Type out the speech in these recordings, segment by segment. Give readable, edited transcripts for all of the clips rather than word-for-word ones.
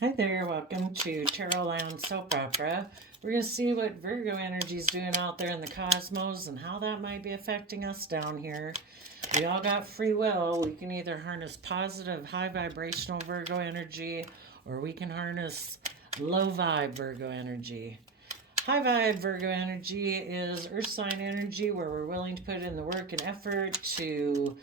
Hi there, welcome to Tarot Land Soap Opera. We're going to see what Virgo energy is doing out there in the cosmos and how that might be affecting us down here. We all got free will. We can either harness positive, high vibrational Virgo energy, or we can harness low vibe Virgo energy. High vibe Virgo energy is earth sign energy where we're willing to put in the work and effort to,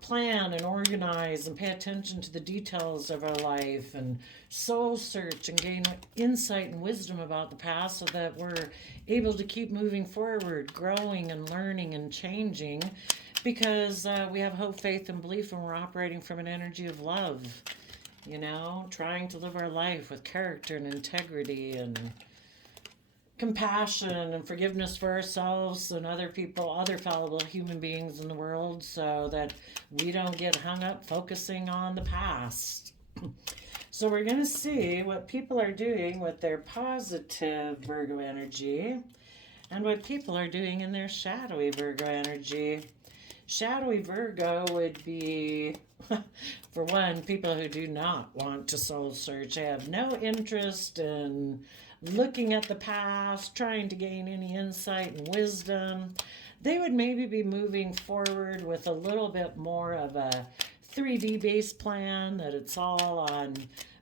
plan and organize and pay attention to the details of our life and soul search and gain insight and wisdom about the past so that we're able to keep moving forward, growing and learning and changing because we have hope, faith, and belief and we're operating from an energy of love, trying to live our life with character and integrity and compassion and forgiveness for ourselves and other people, other fallible human beings in the world, so that we don't get hung up focusing on the past. So, we're going to see what people are doing with their positive Virgo energy and what people are doing in their shadowy Virgo energy. Shadowy Virgo would be, for one, people who do not want to soul search, have no interest in looking at the past, trying to gain any insight and wisdom. They would maybe be moving forward with a little bit more of a 3D based plan, that it's all on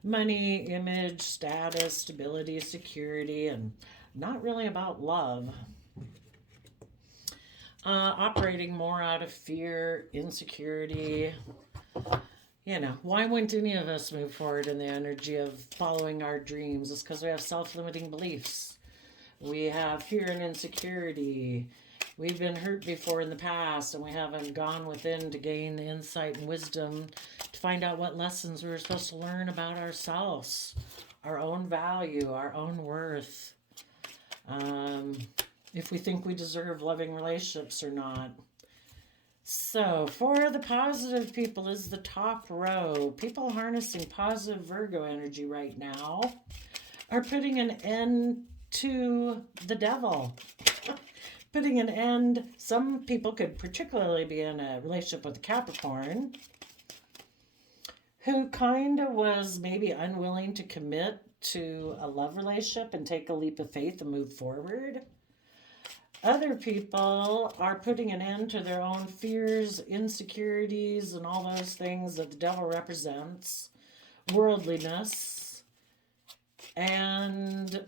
money, image, status, stability, security, and not really about love. Operating more out of fear, insecurity. Why wouldn't any of us move forward in the energy of following our dreams? It's because we have self limiting beliefs. We have fear and insecurity. We've been hurt before in the past and we haven't gone within to gain insight and wisdom to find out what lessons we were supposed to learn about ourselves, our own value, our own worth. Um, if we think we deserve loving relationships or not. So, for the positive people is the top row. People harnessing positive Virgo energy right now are putting an end to the devil. Putting an end, some people could particularly be in a relationship with a Capricorn who kind of was maybe unwilling to commit to a love relationship and take a leap of faith and move forward. Other people are putting an end to their own fears, insecurities, and all those things that the devil represents, worldliness, and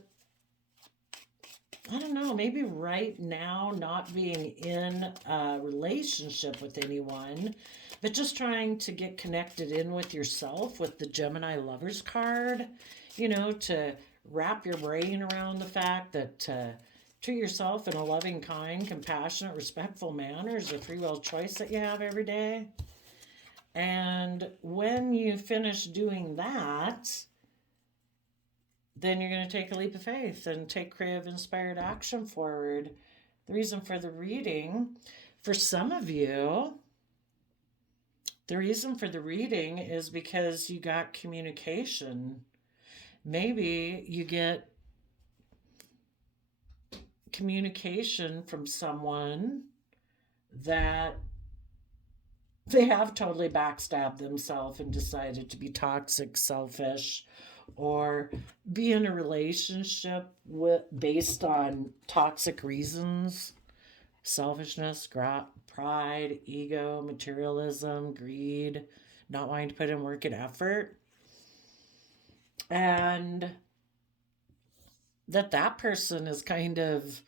I don't know, maybe right now not being in a relationship with anyone, but just trying to get connected in with yourself with the Gemini Lovers card, to wrap your brain around the fact that treat yourself in a loving, kind, compassionate, respectful manner is a free will choice that you have every day. And when you finish doing that, then you're going to take a leap of faith and take creative, inspired action forward. The reason for the reading, for some of you, the reason for the reading is because you got communication. Maybe you get communication from someone that they have totally backstabbed themselves and decided to be toxic, selfish, or be in a relationship based on toxic reasons, selfishness, pride, ego, materialism, greed, not wanting to put in work and effort. And that person is kind of,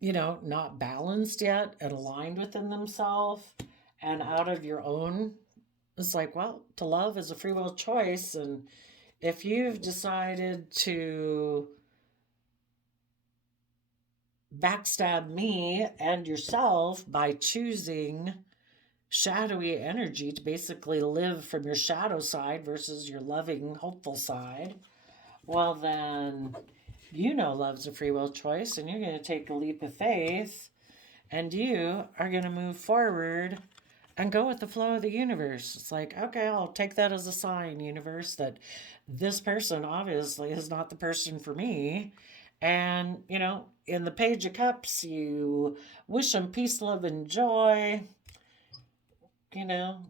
not balanced yet and aligned within themselves and out of your own. It's like, well, to love is a free will choice. And if you've decided to backstab me and yourself by choosing shadowy energy to basically live from your shadow side versus your loving, hopeful side, well, then love's a free will choice and you're going to take a leap of faith and you are going to move forward and go with the flow of the universe. It's like, okay, I'll take that as a sign, universe, that this person obviously is not the person for me. And, in the Page of Cups, you wish them peace, love, and joy. You know,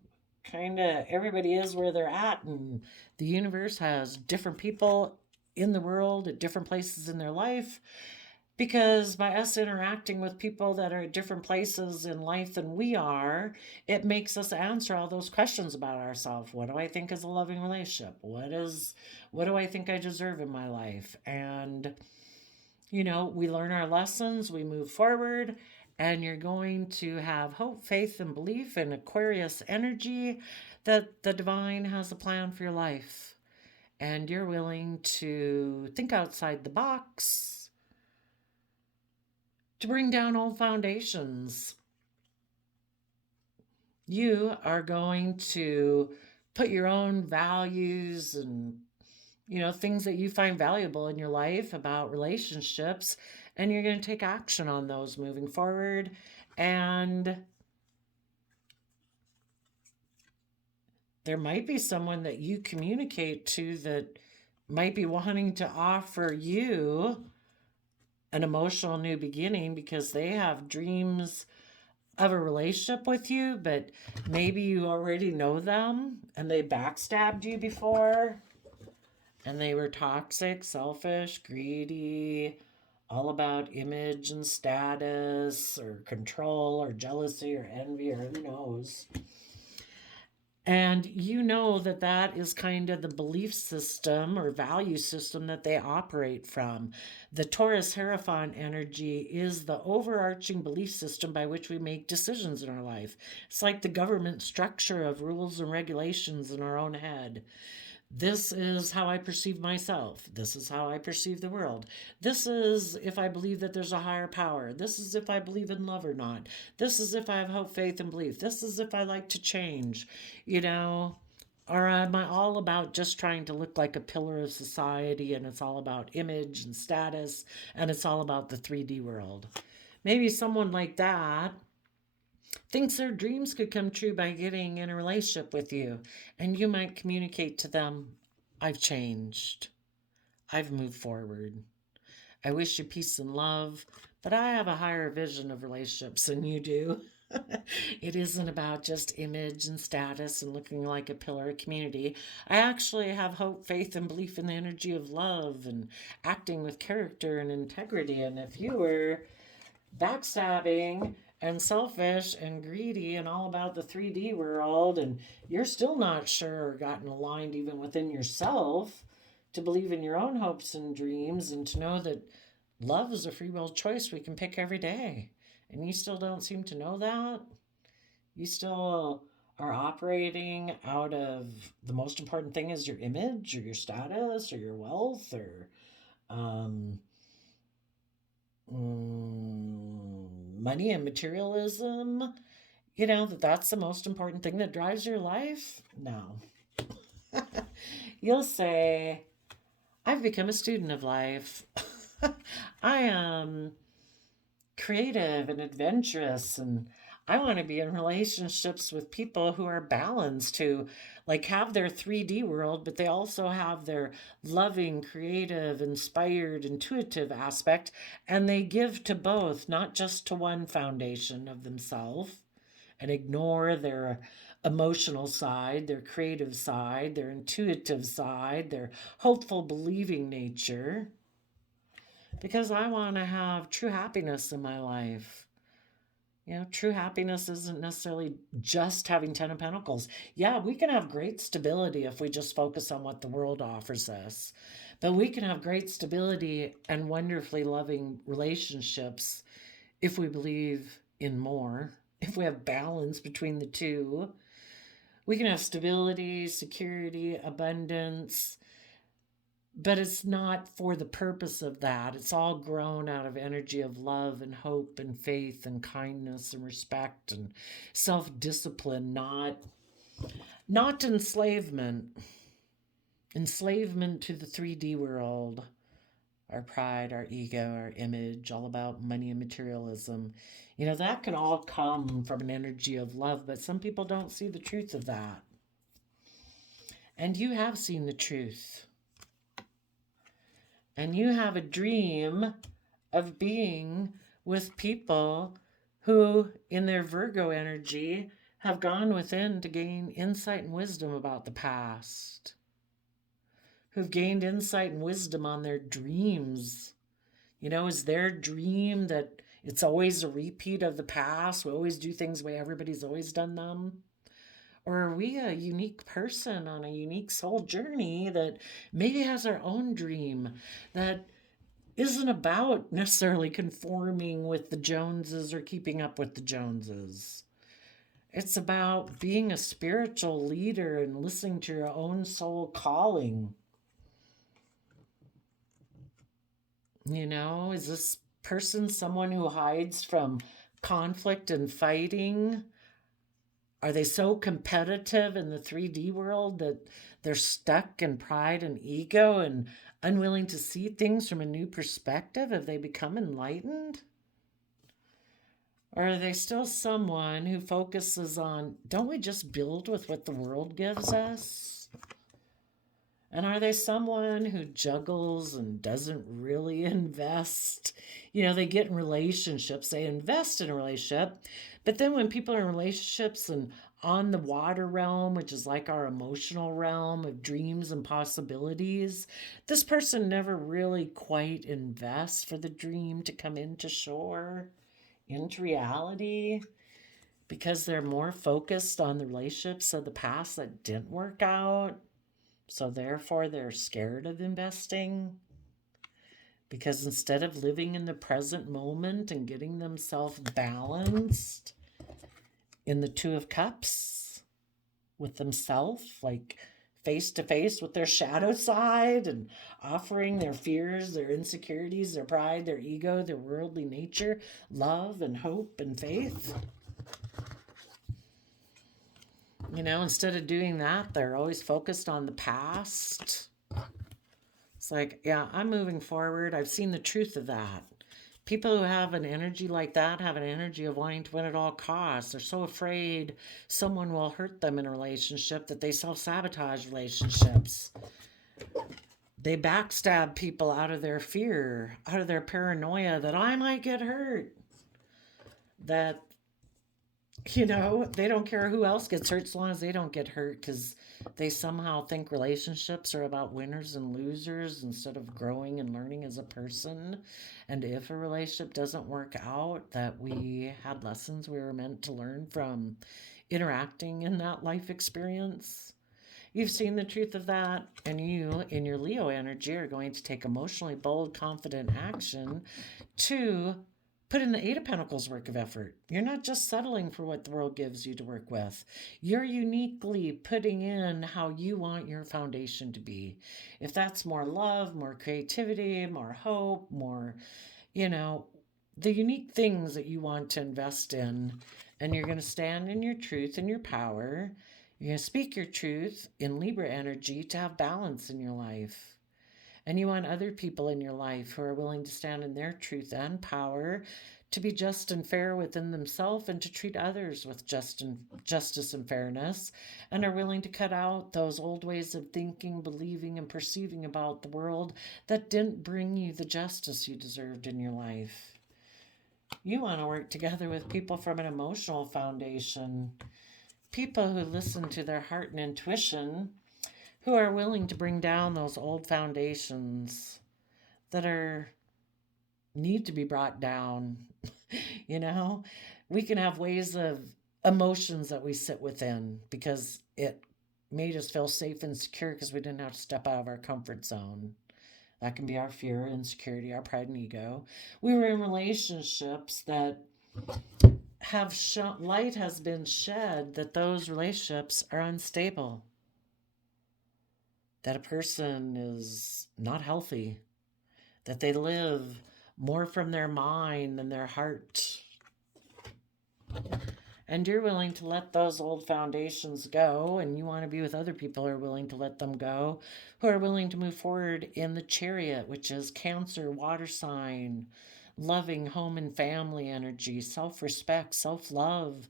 kind of everybody is where they're at, and the universe has different people in the world at different places in their life. Because by us interacting with people that are at different places in life than we are, it makes us answer all those questions about ourselves. What do I think is a loving relationship? What do I think I deserve in my life? And we learn our lessons, we move forward, and you're going to have hope, faith, and belief in Aquarius energy that the divine has a plan for your life. And you're willing to think outside the box to bring down old foundations. You are going to put your own values and things that you find valuable in your life about relationships, and you're going to take action on those moving forward. And there might be someone that you communicate to that might be wanting to offer you an emotional new beginning because they have dreams of a relationship with you, but maybe you already know them and they backstabbed you before and they were toxic, selfish, greedy, all about image and status or control or jealousy or envy or who knows. And you know that that is kind of the belief system or value system that they operate from. The Taurus Hierophant energy is the overarching belief system by which we make decisions in our life. It's like the government structure of rules and regulations in our own head. This is how I perceive myself. This is how I perceive the world. This is if I believe that there's a higher power. This is if I believe in love or not. This is if I have hope, faith, and belief. This is if I like to change, Or am I all about just trying to look like a pillar of society and it's all about image and status and it's all about the 3D world? Maybe someone like that thinks their dreams could come true by getting in a relationship with you. And you might communicate to them, I've changed. I've moved forward. I wish you peace and love, but I have a higher vision of relationships than you do. It isn't about just image and status and looking like a pillar of community. I actually have hope, faith, and belief in the energy of love and acting with character and integrity. And if you were backstabbing and selfish and greedy and all about the 3D world, and you're still not sure or gotten aligned even within yourself to believe in your own hopes and dreams and to know that love is a free will choice we can pick every day, and you still don't seem to know that, you still are operating out of the most important thing is your image or your status or your wealth or um, money and materialism, that's the most important thing that drives your life? No. You'll say, I've become a student of life. I am creative and adventurous, and I want to be in relationships with people who are balanced, who like have their 3D world, but they also have their loving, creative, inspired, intuitive aspect, and they give to both, not just to one foundation of themselves, and ignore their emotional side, their creative side, their intuitive side, their hopeful, believing nature, because I want to have true happiness in my life. True happiness isn't necessarily just having 10 of Pentacles. Yeah, we can have great stability if we just focus on what the world offers us. But we can have great stability and wonderfully loving relationships if we believe in more, if we have balance between the two. We can have stability, security, abundance, but it's not for the purpose of that. It's all grown out of energy of love and hope and faith and kindness and respect and self-discipline, not enslavement. Enslavement to the 3D world, our pride, our ego, our image, all about money and materialism. That can all come from an energy of love, but some people don't see the truth of that. And you have seen the truth. And you have a dream of being with people who, in their Virgo energy, have gone within to gain insight and wisdom about the past, who've gained insight and wisdom on their dreams. Is their dream that it's always a repeat of the past? We always do things the way everybody's always done them? Or are we a unique person on a unique soul journey that maybe has our own dream that isn't about necessarily conforming with the Joneses or keeping up with the Joneses? It's about being a spiritual leader and listening to your own soul calling. Is this person someone who hides from conflict and fighting? Are they so competitive in the 3D world that they're stuck in pride and ego and unwilling to see things from a new perspective? Have they become enlightened? Or are they still someone who focuses on, don't we just build with what the world gives us? And are they someone who juggles and doesn't really invest? They get in relationships, they invest in a relationship, but then when people are in relationships and on the water realm, which is like our emotional realm of dreams and possibilities, this person never really quite invests for the dream to come into shore, into reality, because they're more focused on the relationships of the past that didn't work out. So therefore, they're scared of investing, because instead of living in the present moment and getting themselves balanced in the Two of Cups with themself, like face to face with their shadow side and offering their fears, their insecurities, their pride, their ego, their worldly nature, love and hope and faith. Instead of doing that, they're always focused on the past. It's like, yeah, I'm moving forward. I've seen the truth of that. People who have an energy like that have an energy of wanting to win at all costs. They're so afraid someone will hurt them in a relationship that they self-sabotage relationships. They backstab people out of their fear, out of their paranoia that I might get hurt. That they don't care who else gets hurt as long as they don't get hurt, because they somehow think relationships are about winners and losers instead of growing and learning as a person. And if a relationship doesn't work out, that we had lessons we were meant to learn from interacting in that life experience. You've seen the truth of that, and you, in your Leo energy, are going to take emotionally bold, confident action to put in the Eight of Pentacles work of effort. You're not just settling for what the world gives you to work with. You're uniquely putting in how you want your foundation to be. If that's more love, more creativity, more hope, more, the unique things that you want to invest in, and you're going to stand in your truth and your power. You're going to speak your truth in Libra energy to have balance in your life. And you want other people in your life who are willing to stand in their truth and power, to be just and fair within themselves, and to treat others with justice and fairness, and are willing to cut out those old ways of thinking, believing, and perceiving about the world that didn't bring you the justice you deserved in your life. You want to work together with people from an emotional foundation, people who listen to their heart and intuition, who are willing to bring down those old foundations that need to be brought down. We can have ways of emotions that we sit within because it made us feel safe and secure because we didn't have to step out of our comfort zone. That can be our fear, insecurity, our pride and ego. We were in relationships that light has been shed that those relationships are unstable, that a person is not healthy, that they live more from their mind than their heart. And you're willing to let those old foundations go, and you want to be with other people who are willing to let them go, who are willing to move forward in the Chariot, which is Cancer, water sign, loving home and family energy, self-respect, self-love,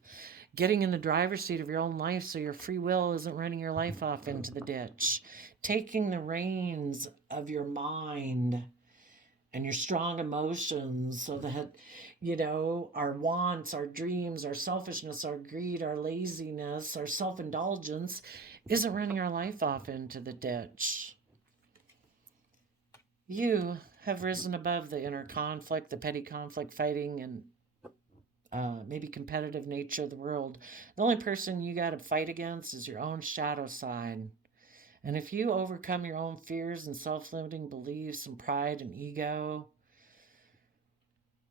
getting in the driver's seat of your own life so your free will isn't running your life off into the ditch, taking the reins of your mind, and your strong emotions, so that, our wants, our dreams, our selfishness, our greed, our laziness, our self-indulgence isn't running our life off into the ditch. You have risen above the inner conflict, the petty conflict, fighting, and maybe competitive nature of the world. The only person you got to fight against is your own shadow side. And if you overcome your own fears and self limiting beliefs and pride and ego,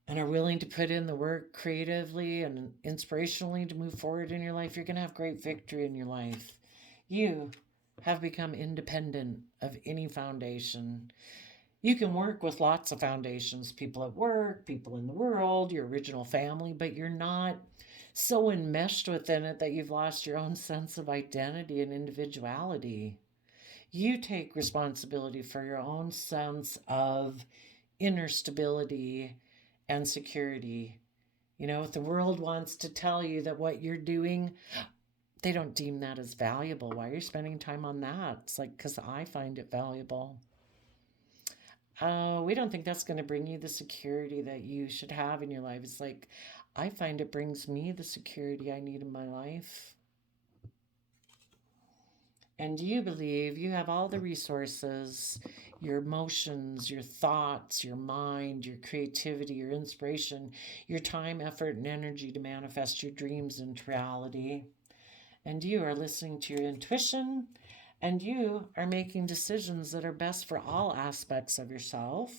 and are willing to put in the work creatively and inspirationally to move forward in your life, you're going to have great victory in your life. You have become independent of any foundation. You can work with lots of foundations, people at work, people in the world, your original family, but you're not so enmeshed within it that you've lost your own sense of identity and individuality. You take responsibility for your own sense of inner stability and security. If the world wants to tell you that what you're doing, they don't deem that as valuable. Why are you spending time on that? It's like, because I find it valuable. We don't think that's going to bring you the security that you should have in your life. It's like, I find it brings me the security I need in my life. And you believe you have all the resources, your emotions, your thoughts, your mind, your creativity, your inspiration, your time, effort, and energy to manifest your dreams into reality. And you are listening to your intuition, and you are making decisions that are best for all aspects of yourself,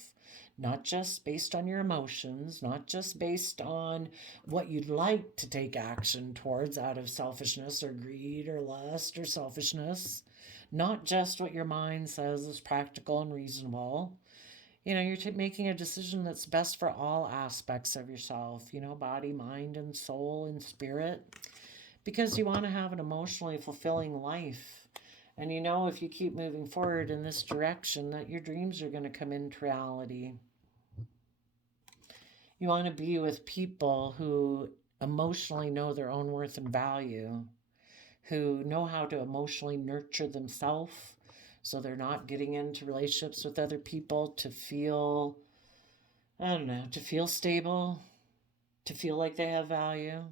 not just based on your emotions, not just based on what you'd like to take action towards out of selfishness or greed or lust or selfishness, not just what your mind says is practical and reasonable. You're making a decision that's best for all aspects of yourself, body, mind, and soul and spirit, because you want to have an emotionally fulfilling life. And if you keep moving forward in this direction, that your dreams are going to come into reality. You want to be with people who emotionally know their own worth and value, who know how to emotionally nurture themselves, so they're not getting into relationships with other people to feel, to feel stable, to feel like they have value.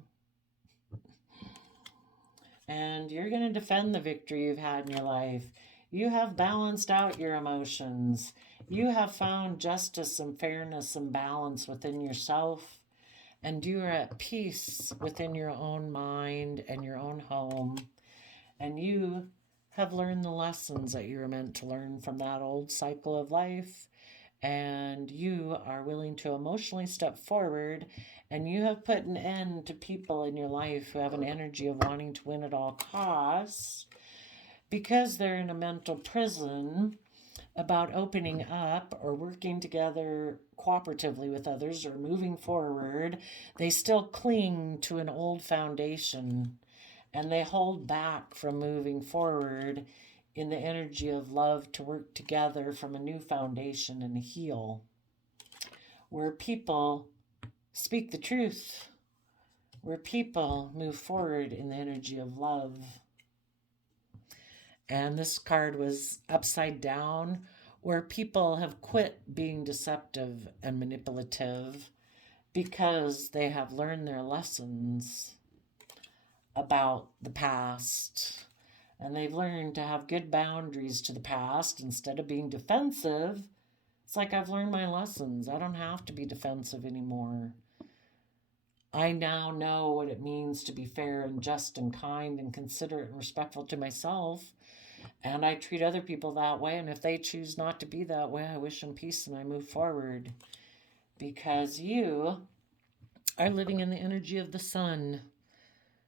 And you're going to defend the victory you've had in your life. You have balanced out your emotions. You have found justice and fairness and balance within yourself. And you are at peace within your own mind and your own home. And you have learned the lessons that you were meant to learn from that old cycle of life. And you are willing to emotionally step forward, and you have put an end to people in your life who have an energy of wanting to win at all costs, because they're in a mental prison about opening up or working together cooperatively with others or moving forward. They still cling to an old foundation, and they hold back from moving forward in the energy of love to work together from a new foundation and heal, where people speak the truth, where people move forward in the energy of love. And this card was upside down, where people have quit being deceptive and manipulative because they have learned their lessons about the past. And they've learned to have good boundaries to the past instead of being defensive. It's like, I've learned my lessons. I don't have to be defensive anymore. I now know what it means to be fair and just and kind and considerate and respectful to myself. And I treat other people that way. And if they choose not to be that way, I wish them peace and I move forward. Because you are living in the energy of the sun,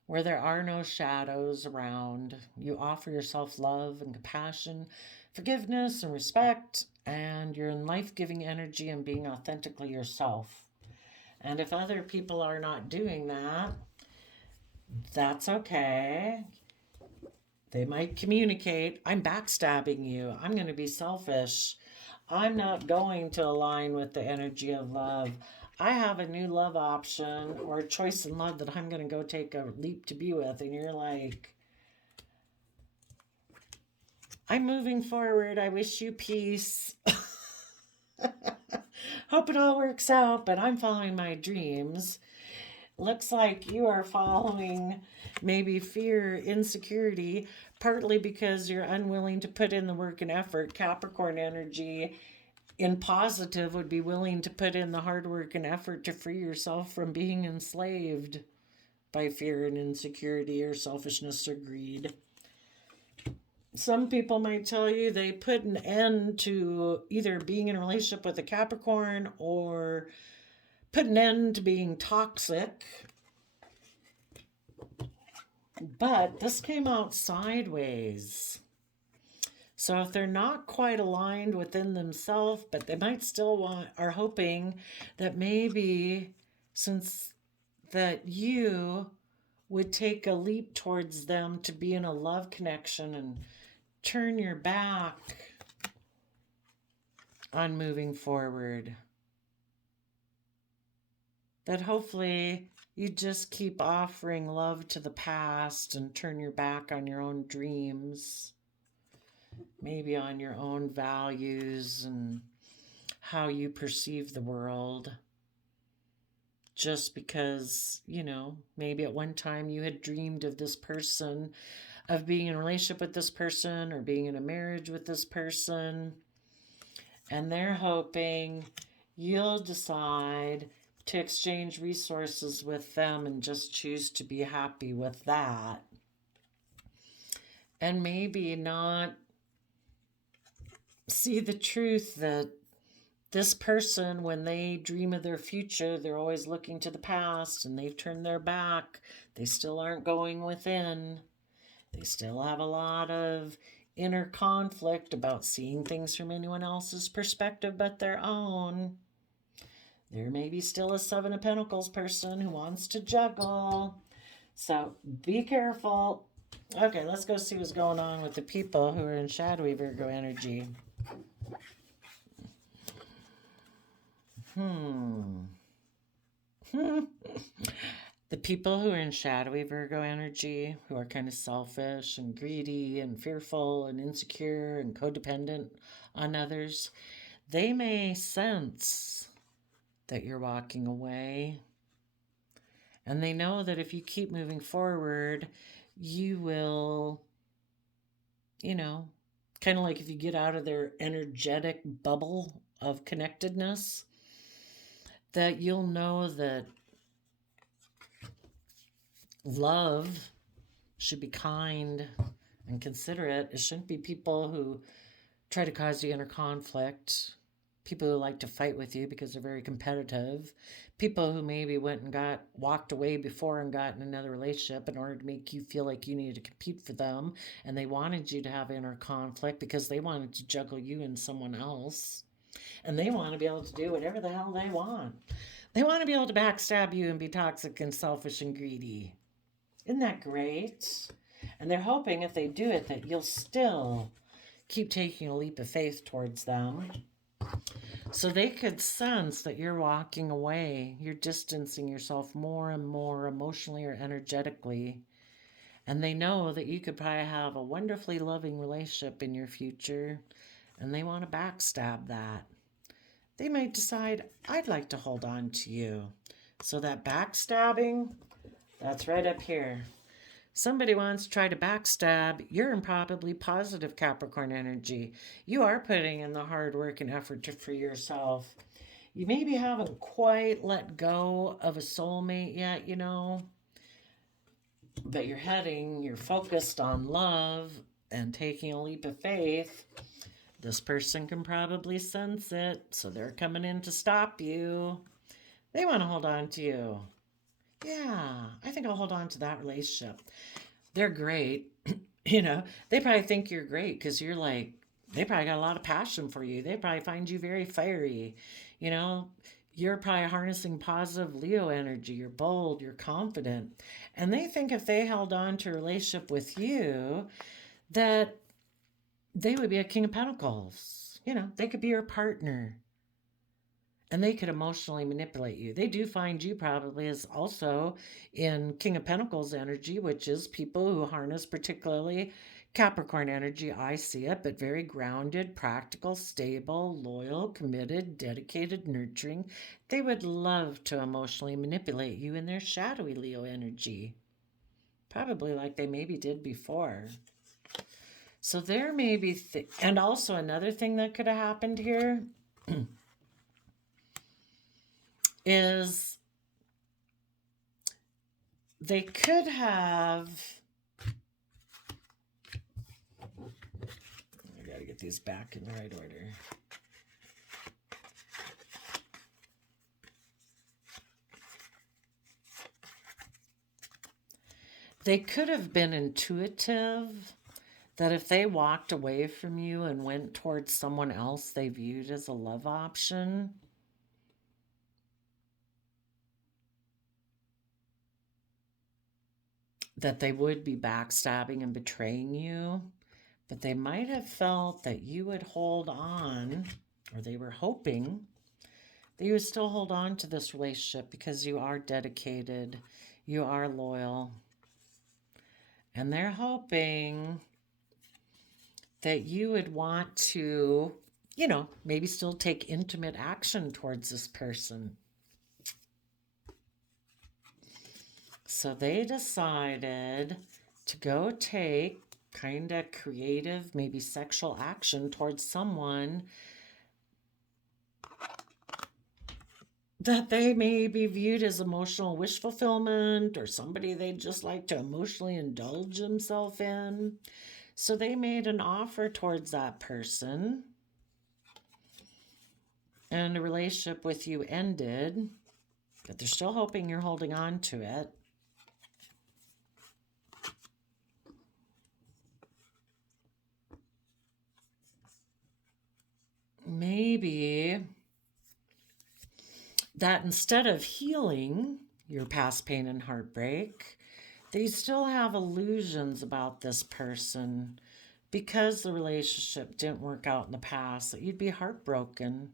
where there are no shadows around. You offer yourself love and compassion, forgiveness and respect, and you're in life-giving energy and being authentically yourself. And if other people are not doing that, that's okay. They might communicate, I'm backstabbing you. I'm going to be selfish. I'm not going to align with the energy of love. I have a new love option or a choice in love that I'm going to go take a leap to be with. And you're like, I'm moving forward. I wish you peace. Hope it all works out, but I'm following my dreams. Looks like you are following maybe fear, insecurity, partly because you're unwilling to put in the work and effort. Capricorn energy in positive would be willing to put in the hard work and effort to free yourself from being enslaved by fear and insecurity or selfishness or greed. Some people might tell you they put an end to either being in a relationship with a Capricorn or put an end to being toxic. But this came out sideways. So if they're not quite aligned within themselves, but they might still are hoping that maybe since that you would take a leap towards them to be in a love connection and turn your back on moving forward. That hopefully you just keep offering love to the past and turn your back on your own dreams, maybe on your own values and how you perceive the world. Just because, maybe at one time you had dreamed of this person, of being in a relationship with this person or being in a marriage with this person, and they're hoping you'll decide to exchange resources with them and just choose to be happy with that. And maybe not see the truth that this person, when they dream of their future, they're always looking to the past and they've turned their back. They still aren't going within. They still have a lot of inner conflict about seeing things from anyone else's perspective but their own. There may be still a Seven of Pentacles person who wants to juggle. So be careful. Okay, let's go see what's going on with the people who are in shadowy Virgo energy. The people who are in shadowy Virgo energy, who are kind of selfish and greedy and fearful and insecure and codependent on others, they may sense that you're walking away. And they know that if you keep moving forward, you will, kind of like if you get out of their energetic bubble of connectedness, that you'll know that love should be kind and considerate. It shouldn't be people who try to cause you inner conflict, people who like to fight with you because they're very competitive, people who maybe went and walked away before and got in another relationship in order to make you feel like you needed to compete for them, and they wanted you to have inner conflict because they wanted to juggle you and someone else, and they want to be able to do whatever the hell they want. They want to be able to backstab you and be toxic and selfish and greedy. Isn't that great? And they're hoping if they do it that you'll still keep taking a leap of faith towards them. So they could sense that you're walking away, you're distancing yourself more and more emotionally or energetically. And they know that you could probably have a wonderfully loving relationship in your future, and they want to backstab that. They might decide, I'd like to hold on to you. So that backstabbing, that's right up here. Somebody wants to try to backstab, you're in probably positive Capricorn energy. You are putting in the hard work and effort to free yourself. You maybe haven't quite let go of a soulmate yet, but you're focused on love and taking a leap of faith. This person can probably sense it, so they're coming in to stop you. They want to hold on to you. Yeah, I think I'll hold on to that relationship. They're great. They probably think you're great because you're like, they probably got a lot of passion for you. They probably find you very fiery. You're probably harnessing positive Leo energy. You're bold, you're confident. And they think if they held on to a relationship with you, that they would be a King of Pentacles. They could be your partner. And they could emotionally manipulate you. They do find you probably as also in King of Pentacles energy, which is people who harness particularly Capricorn energy, I see it, but very grounded, practical, stable, loyal, committed, dedicated, nurturing. They would love to emotionally manipulate you in their shadowy Leo energy. Probably like they maybe did before. So there may be, and also another thing that could have happened here is they could have, I gotta get these back in the right order. They could have been intuitive that if they walked away from you and went towards someone else they viewed as a love option, that they would be backstabbing and betraying you, but they might have felt that you would hold on, or they were hoping that you would still hold on to this relationship because you are dedicated, you are loyal, and they're hoping that you would want to, maybe still take intimate action towards this person. So they decided to go take kind of creative, maybe sexual action towards someone that they may be viewed as emotional wish fulfillment, or somebody they'd just like to emotionally indulge themselves in. So they made an offer towards that person, and a relationship with you ended, but they're still hoping you're holding on to it. Maybe that instead of healing your past pain and heartbreak, they still have illusions about this person because the relationship didn't work out in the past, that you'd be heartbroken.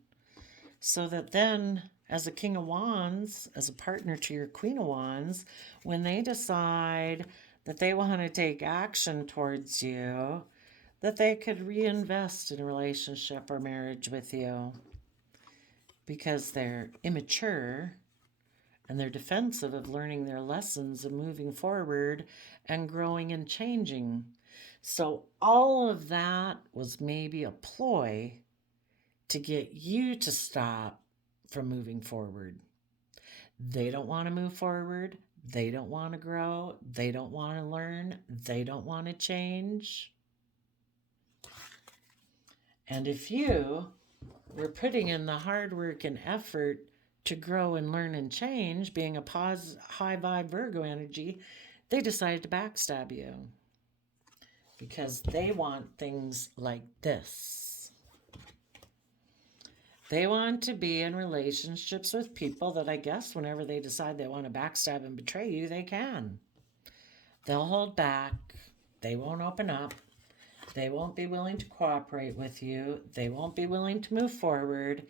So that then, as a King of Wands, as a partner to your Queen of Wands, when they decide that they want to take action towards you, that they could reinvest in a relationship or marriage with you because they're immature and they're defensive of learning their lessons and moving forward and growing and changing. So all of that was maybe a ploy to get you to stop from moving forward. They don't want to move forward. They don't want to grow. They don't want to learn. They don't want to change. And if you were putting in the hard work and effort to grow and learn and change, being a high vibe Virgo energy, they decided to backstab you because they want things like this. They want to be in relationships with people that I guess whenever they decide they want to backstab and betray you, they can. They'll hold back. They won't open up. They won't be willing to cooperate with you. They won't be willing to move forward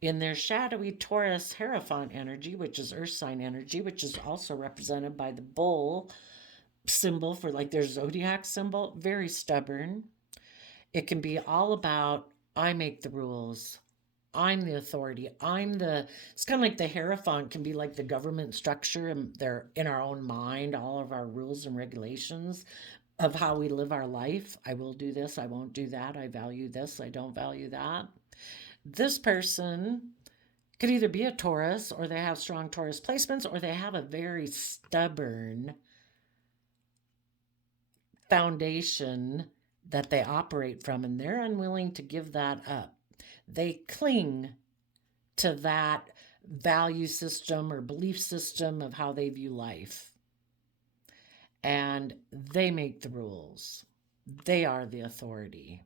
in their shadowy Taurus Hierophant energy, which is earth sign energy, which is also represented by the bull symbol for like their zodiac symbol. Very stubborn. It can be all about, I make the rules. I'm the authority. It's kind of like the Hierophant can be like the government structure, and they're in our own mind, all of our rules and regulations of how we live our life. I will do this, I won't do that. I value this, I don't value that. This person could either be a Taurus, or they have strong Taurus placements, or they have a very stubborn foundation that they operate from, and they're unwilling to give that up. They cling to that value system or belief system of how they view life. And they make the rules. They are the authority.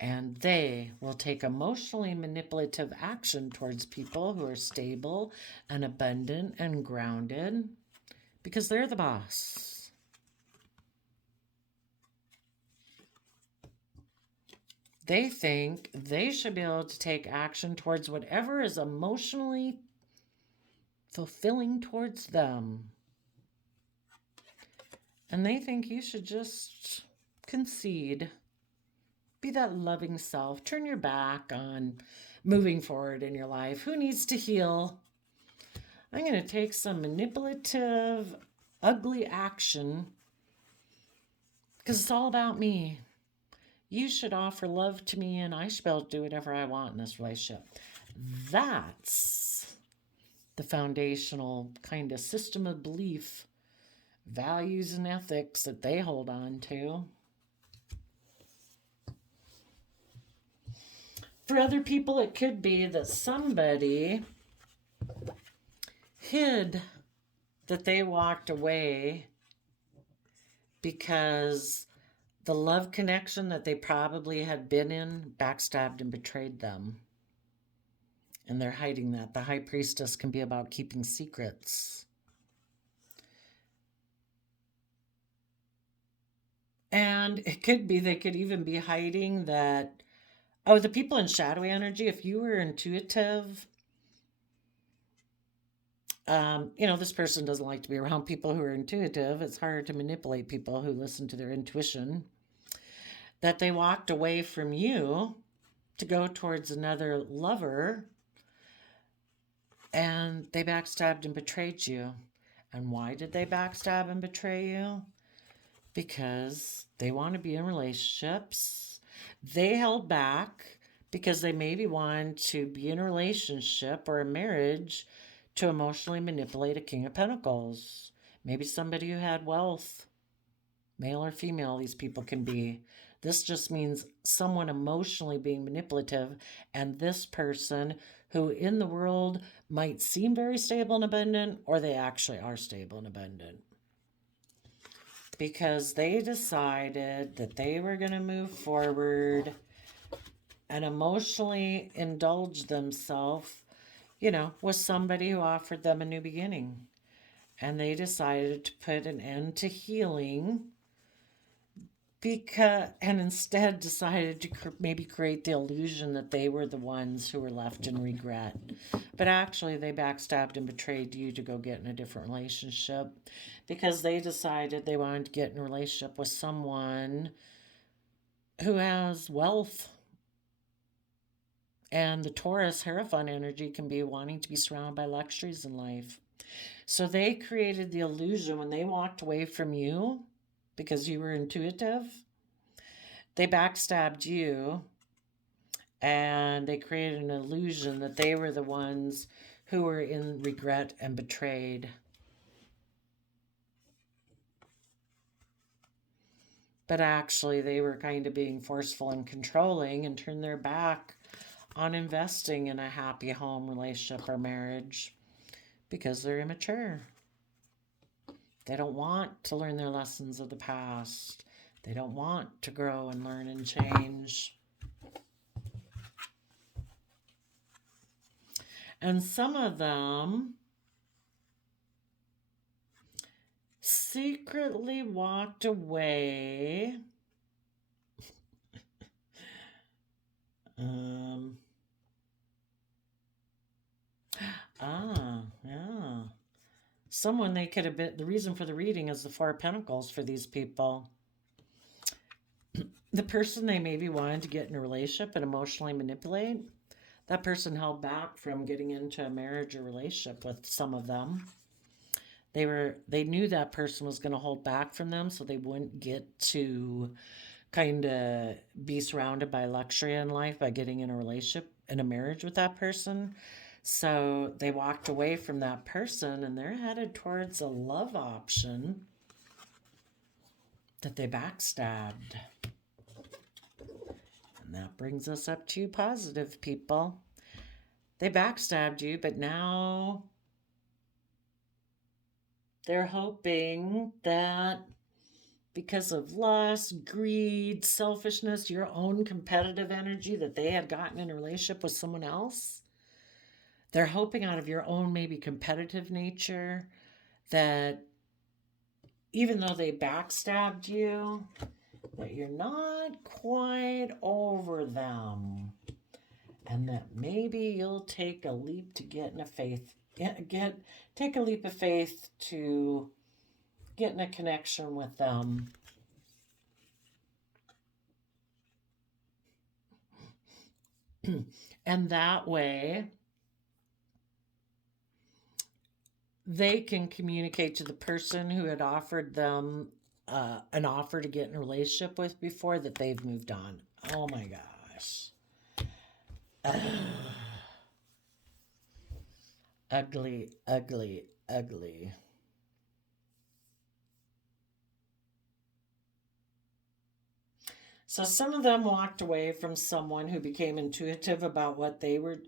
And they will take emotionally manipulative action towards people who are stable and abundant and grounded because they're the boss. They think they should be able to take action towards whatever is emotionally fulfilling towards them. And they think you should just concede. Be that loving self. Turn your back on moving forward in your life. Who needs to heal? I'm going to take some manipulative, ugly action because it's all about me. You should offer love to me and I should be able to do whatever I want in this relationship. That's the foundational kind of system of belief, values, and ethics that they hold on to. For other people, it could be that somebody hid that they walked away because the love connection that they probably had been in backstabbed and betrayed them. And they're hiding that. The high priestess can be about keeping secrets. And it could be, they could even be hiding that, oh, the people in shadowy energy, if you were intuitive, this person doesn't like to be around people who are intuitive. It's hard to manipulate people who listen to their intuition. That they walked away from you to go towards another lover and they backstabbed and betrayed you. And why did they backstab and betray you? Because they want to be in relationships. They held back because they maybe wanted to be in a relationship or a marriage to emotionally manipulate a King of Pentacles. Maybe somebody who had wealth, male or female, these people can be. This just means someone emotionally being manipulative, and this person who in the world might seem very stable and abundant, or they actually are stable and abundant. Because they decided that they were going to move forward and emotionally indulge themselves, with somebody who offered them a new beginning. And they decided to put an end to healing and instead decided to maybe create the illusion that they were the ones who were left in regret. But actually, they backstabbed and betrayed you to go get in a different relationship because they decided they wanted to get in a relationship with someone who has wealth. And the Taurus Hierophant energy can be wanting to be surrounded by luxuries in life. So they created the illusion when they walked away from you because you were intuitive. They backstabbed you and they created an illusion that they were the ones who were in regret and betrayed. But actually, they were kind of being forceful and controlling and turned their back on investing in a happy home, relationship, or marriage because they're immature. They don't want to learn their lessons of the past. They don't want to grow and learn and change. And some of them secretly walked away. Yeah. Someone they could have been, the reason for the reading is the Four of Pentacles for these people. The person they maybe wanted to get in a relationship and emotionally manipulate, that person held back from getting into a marriage or relationship with some of them. They knew that person was going to hold back from them so they wouldn't get to kind of be surrounded by luxury in life by getting in a relationship, in a marriage with that person. So they walked away from that person and they're headed towards a love option that they backstabbed. And that brings us up to positive people. They backstabbed you, but now they're hoping that because of lust, greed, selfishness, your own competitive energy that they had gotten in a relationship with someone else, they're hoping out of your own maybe competitive nature that even though they backstabbed you, that you're not quite over them. And that maybe you'll take a leap to get in a faith, take a leap of faith to get in a connection with them. And that way, they can communicate to the person who had offered them an offer to get in a relationship with before that they've moved on. Oh my gosh. Ugly, ugly, ugly. So some of them walked away from someone who became intuitive about what they were.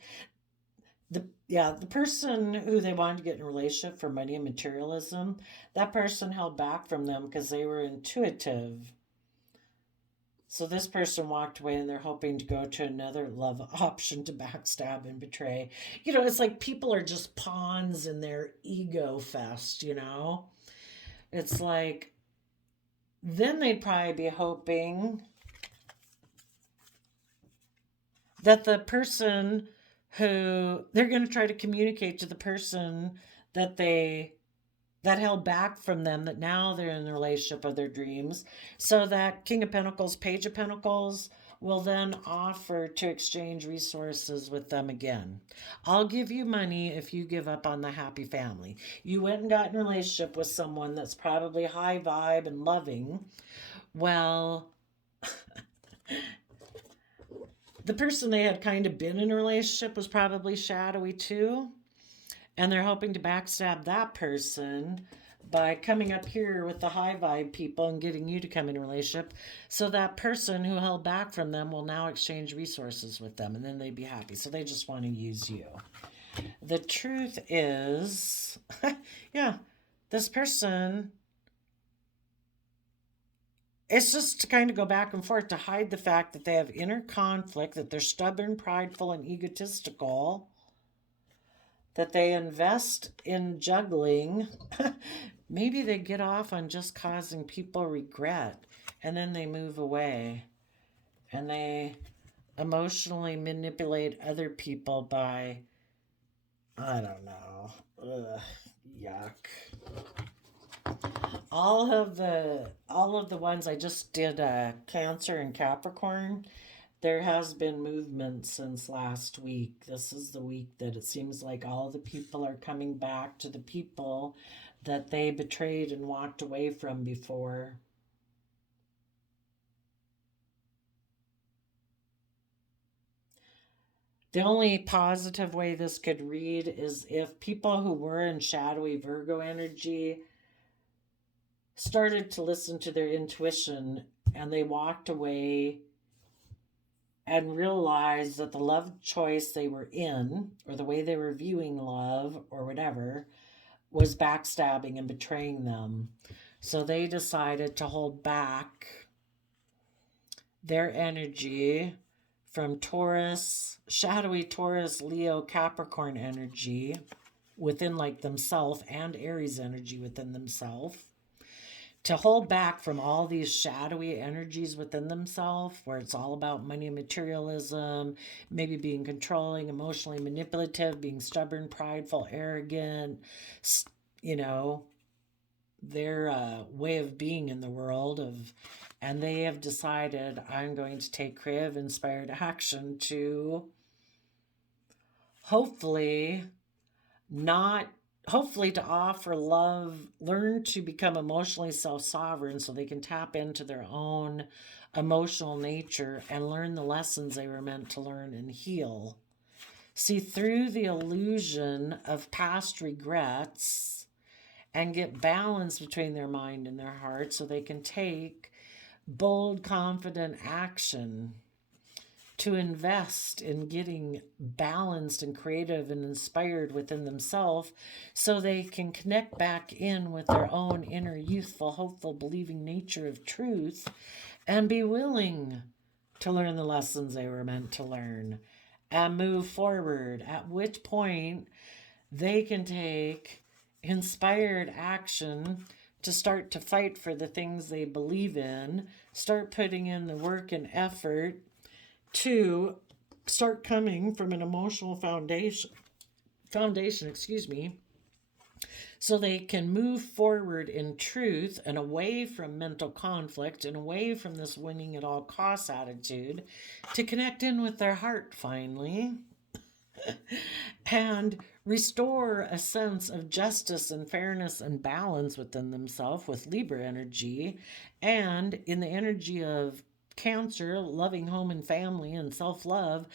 The person who they wanted to get in a relationship for money and materialism, that person held back from them because they were intuitive. So this person walked away and they're hoping to go to another love option to backstab and betray. It's like people are just pawns in their ego fest. It's like, then they'd probably be hoping that the person who they're going to try to communicate to the person that held back from them, that now they're in the relationship of their dreams, so that King of Pentacles, Page of Pentacles will then offer to exchange resources with them again. I'll give you money if you give up on the happy family. You went and got in a relationship with someone that's probably high vibe and loving. Well, the person they had kind of been in a relationship was probably shadowy too. And they're hoping to backstab that person by coming up here with the high vibe people and getting you to come in a relationship. So that person who held back from them will now exchange resources with them, and then they'd be happy. So they just want to use you. The truth is, yeah, this person, it's just to kind of go back and forth to hide the fact that they have inner conflict, that they're stubborn, prideful, and egotistical, that they invest in juggling. Maybe they get off on just causing people regret, and then they move away, and they emotionally manipulate other people by, I don't know, yuck. All of the ones I just did, Cancer and Capricorn, there has been movement since last week. This is the week that it seems like all the people are coming back to the people that they betrayed and walked away from before. The only positive way this could read is if people who were in shadowy Virgo energy started to listen to their intuition and they walked away and realized that the love choice they were in, or the way they were viewing love, or whatever, was backstabbing and betraying them. So they decided to hold back their energy from Taurus, shadowy Taurus, Leo, Capricorn energy within like themselves, and Aries energy within themselves, to hold back from all these shadowy energies within themselves, where it's all about money and materialism, maybe being controlling, emotionally manipulative, being stubborn, prideful, arrogant, their way of being in the world and they have decided, I'm going to take creative inspired action to hopefully to offer love, learn to become emotionally self-sovereign so they can tap into their own emotional nature and learn the lessons they were meant to learn and heal. See through the illusion of past regrets and get balance between their mind and their heart so they can take bold, confident action to invest in getting balanced and creative and inspired within themselves so they can connect back in with their own inner youthful, hopeful, believing nature of truth and be willing to learn the lessons they were meant to learn and move forward, at which point they can take inspired action to start to fight for the things they believe in, start putting in the work and effort to start coming from an emotional foundation, so they can move forward in truth and away from mental conflict and away from this winning at all costs attitude to connect in with their heart finally and restore a sense of justice and fairness and balance within themselves with Libra energy, and in the energy of Cancer, loving home and family and self love,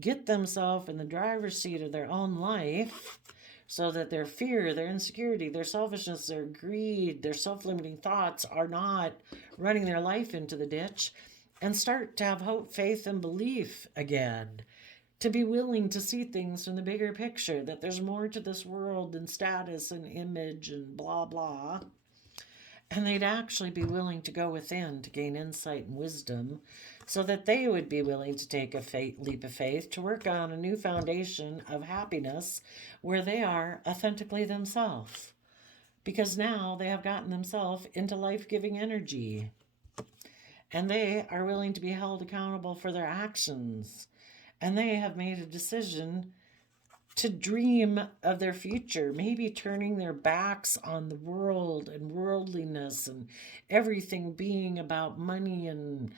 get themselves in the driver's seat of their own life so that their fear, their insecurity, their selfishness, their greed, their self limiting thoughts are not running their life into the ditch, and start to have hope, faith, and belief again. To be willing to see things from the bigger picture, that there's more to this world than status and image and blah blah. And they'd actually be willing to go within to gain insight and wisdom so that they would be willing to take a leap of faith to work on a new foundation of happiness where they are authentically themselves. Because now they have gotten themselves into life-giving energy. And they are willing to be held accountable for their actions. And they have made a decision to dream of their future, maybe turning their backs on the world and worldliness and everything being about money and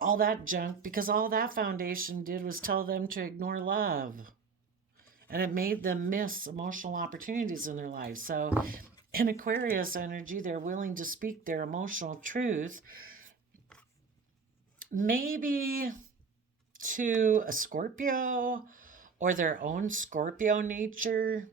all that junk, because all that foundation did was tell them to ignore love. And it made them miss emotional opportunities in their life. So in Aquarius energy, they're willing to speak their emotional truth, maybe to a Scorpio or their own Scorpio nature,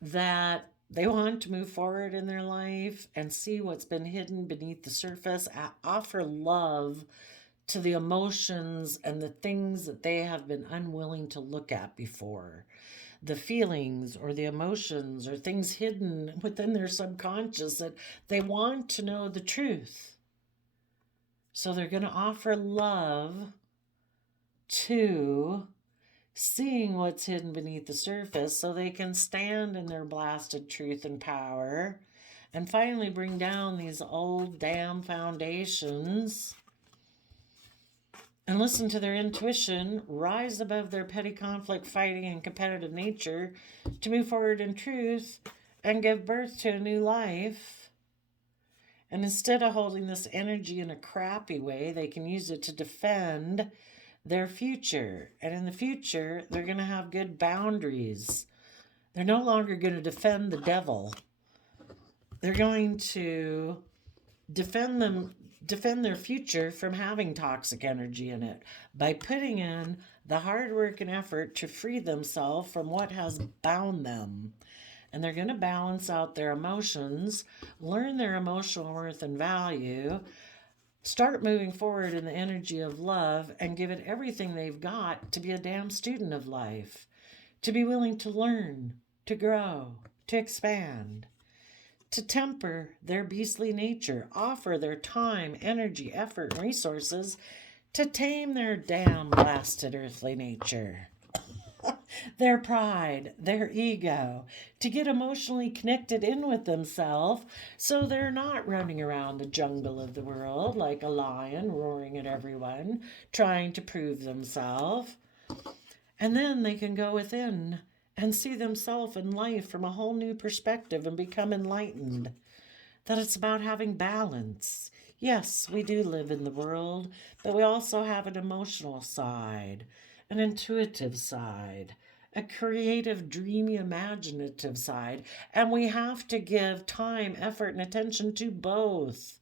that they want to move forward in their life and see what's been hidden beneath the surface, offer love to the emotions and the things that they have been unwilling to look at before. The feelings or the emotions or things hidden within their subconscious that they want to know the truth. So they're going to offer love to seeing what's hidden beneath the surface so they can stand in their blasted truth and power and finally bring down these old damn foundations and listen to their intuition, rise above their petty conflict, fighting, and competitive nature to move forward in truth and give birth to a new life. And instead of holding this energy in a crappy way, they can use it to defend their future. And in the future, they're going to have good boundaries. They're no longer going to defend the devil. They're going to defend their future from having toxic energy in it by putting in the hard work and effort to free themselves from what has bound them. And they're going to balance out their emotions, learn their emotional worth and value, start moving forward in the energy of love, and give it everything they've got to be a damn student of life, to be willing to learn, to grow, to expand, to temper their beastly nature, offer their time, energy, effort, and resources to tame their damn blasted earthly nature. Their pride, their ego, to get emotionally connected in with themselves so they're not running around the jungle of the world like a lion roaring at everyone, trying to prove themselves. And then they can go within and see themselves and life from a whole new perspective and become enlightened. That it's about having balance. Yes, we do live in the world, but we also have an emotional side, an intuitive side, a creative, dreamy, imaginative side, and we have to give time, effort, and attention to both.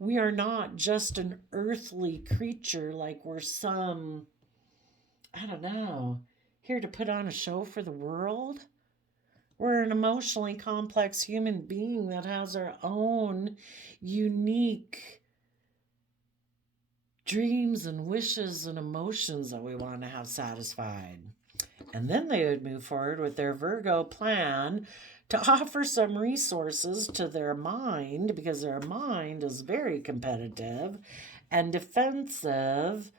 We are not just an earthly creature like we're some, I don't know, here to put on a show for the world. We're an emotionally complex human being that has our own unique dreams and wishes and emotions that we want to have satisfied. And then they would move forward with their Virgo plan to offer some resources to their mind, because their mind is very competitive and defensive,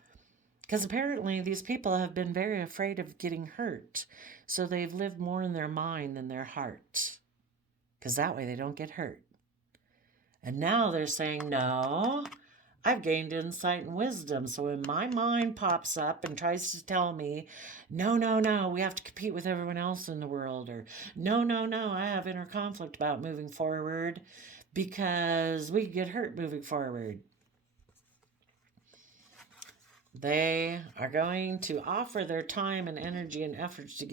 because apparently these people have been very afraid of getting hurt. So they've lived more in their mind than their heart, because that way they don't get hurt. And now they're saying, no, I've gained insight and wisdom. So when my mind pops up and tries to tell me, no, no, no, we have to compete with everyone else in the world, or no, no, no, I have inner conflict about moving forward because we get hurt moving forward. They are going to offer their time and energy and efforts to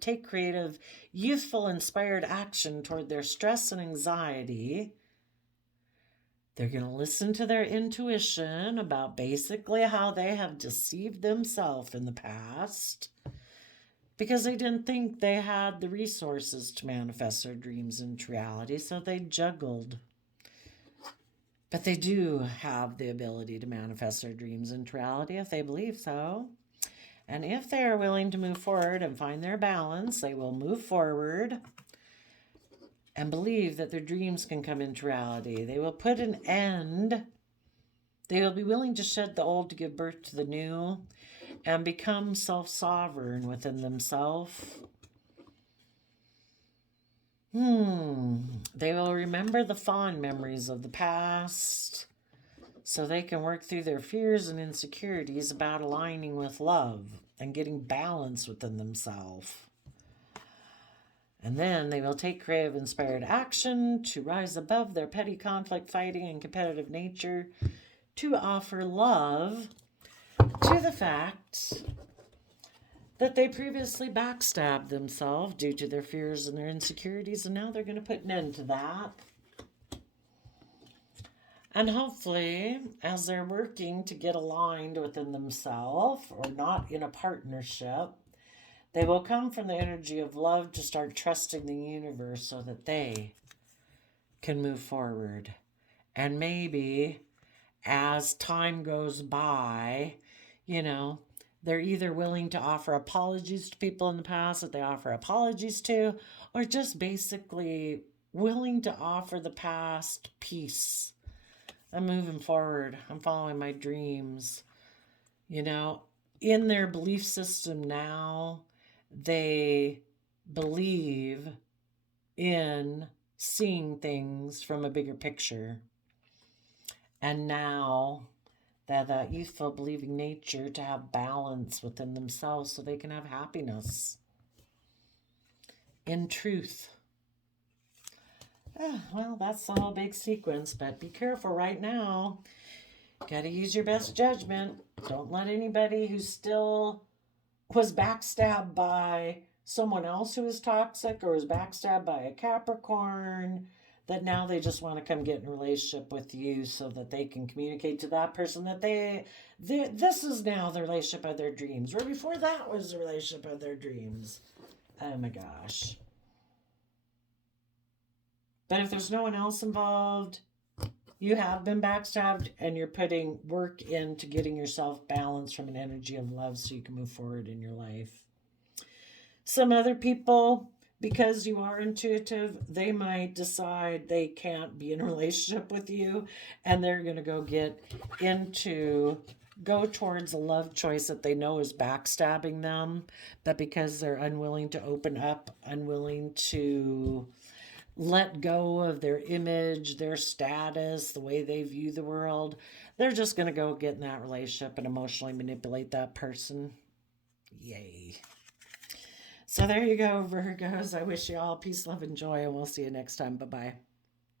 take creative, youthful, inspired action toward their stress and anxiety. They're going to listen to their intuition about basically how they have deceived themselves in the past because they didn't think they had the resources to manifest their dreams into reality, so they juggled. But they do have the ability to manifest their dreams into reality if they believe so. And if they are willing to move forward and find their balance, they will move forward and believe that their dreams can come into reality. They will put an end. They will be willing to shed the old to give birth to the new and become self-sovereign within themselves. They will remember the fond memories of the past so they can work through their fears and insecurities about aligning with love and getting balance within themselves. And then they will take creative, inspired action to rise above their petty conflict, fighting, and competitive nature to offer love to the fact that they previously backstabbed themselves due to their fears and their insecurities, and now they're going to put an end to that. And hopefully, as they're working to get aligned within themselves or not in a partnership, they will come from the energy of love to start trusting the universe so that they can move forward. And maybe as time goes by, they're either willing to offer apologies to people in the past that they offer apologies to, or just basically willing to offer the past peace. I'm moving forward. I'm following my dreams. In their belief system now, they believe in seeing things from a bigger picture. And now that youthful believing nature to have balance within themselves so they can have happiness in truth. Well, that's the whole big sequence, but be careful right now. Got to use your best judgment. Don't let anybody who still was backstabbed by someone else who was toxic or was backstabbed by a Capricorn, that now they just want to come get in a relationship with you so that they can communicate to that person that this is now the relationship of their dreams, where before that was the relationship of their dreams. Oh my gosh. But if there's no one else involved, you have been backstabbed and you're putting work into getting yourself balanced from an energy of love so you can move forward in your life. Some other people, because you are intuitive, they might decide they can't be in a relationship with you and they're going to go towards a love choice that they know is backstabbing them, but because they're unwilling to open up, unwilling to let go of their image, their status, the way they view the world, they're just going to go get in that relationship and emotionally manipulate that person. Yay. So there you go, Virgos. I wish you all peace, love, and joy, and we'll see you next time. Bye-bye.